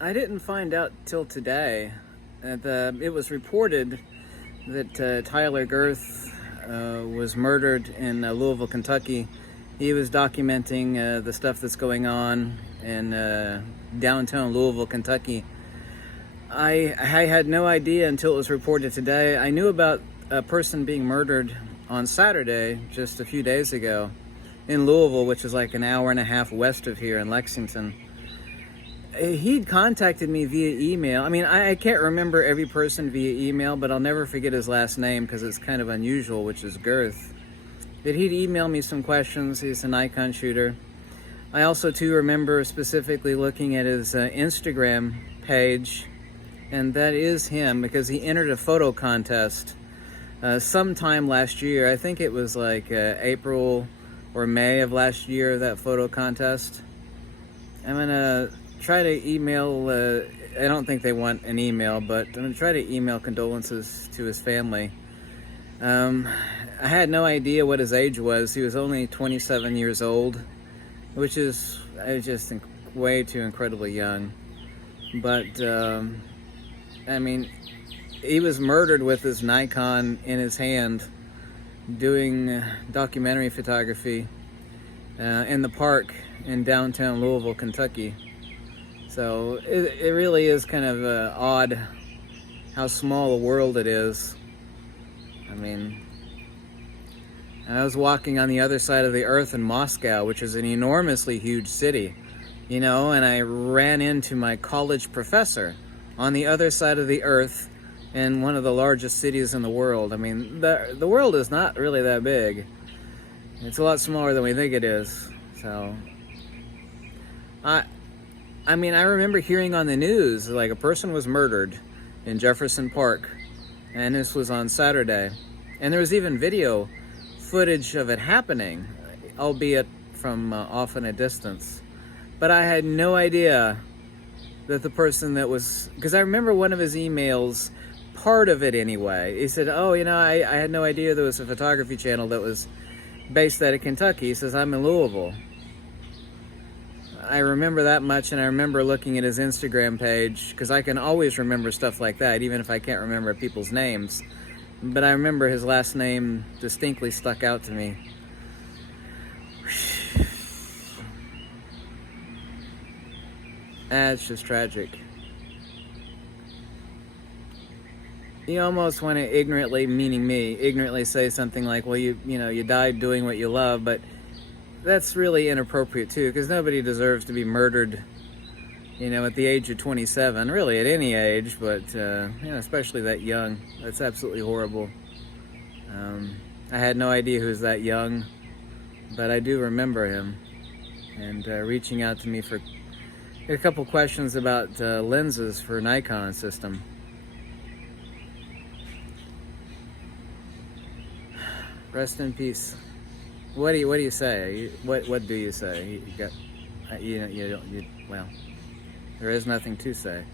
I didn't find out till today. It was reported that Tyler Girth was murdered in Louisville, Kentucky. He was documenting the stuff that's going on in downtown Louisville, Kentucky. I had no idea until it was reported today. I knew about a person being murdered on Saturday, just a few days ago, in Louisville, which is like an hour and a half west of here in Lexington. He'd contacted me via email. I mean, I can't remember every person via email, but I'll never forget his last name because it's kind of unusual, which is Girth. That he'd email me some questions. He's a Nikon shooter. I also, too, remember specifically looking at his Instagram page, and that is him because he entered a photo contest sometime last year. I think it was like April or May of last year, that photo contest. I'm going to try to email, I don't think they want an email, but I'm going to try to email condolences to his family. I had no idea what his age was. He was only 27 years old, which is just way too incredibly young. But, I mean, he was murdered with his Nikon in his hand doing documentary photography in the park in downtown Louisville, Kentucky. So it really is kind of odd how small a world it is. I mean, I was walking on the other side of the earth in Moscow, which is an enormously huge city, you know, and I ran into my college professor on the other side of the earth in one of the largest cities in the world. I mean, the world is not really that big. It's a lot smaller than we think it is. So, I mean, I remember hearing on the news, like, a person was murdered in Jefferson Park, and this was on Saturday. And there was even video footage of it happening, albeit from off in a distance. But I had no idea that the person that was... Because I remember one of his emails, part of it anyway, he said, oh, you know, I had no idea there was a photography channel that was based out of Kentucky. He says, I'm in Louisville. I remember that much, and I remember looking at his Instagram page, because I can always remember stuff like that, even if I can't remember people's names. But I remember his last name distinctly stuck out to me. It's just tragic. You almost want to ignorantly, meaning me, ignorantly say something like, well, you know, you died doing what you love, but that's really inappropriate too, because nobody deserves to be murdered, you know, at the age of 27, really at any age, but, you know, especially that young. That's absolutely horrible. I had no idea he was that young, but I do remember him, and reaching out to me for a couple questions about lenses for Nikon system. Rest in peace. What do you say? What do you say? You got, well, there is nothing to say.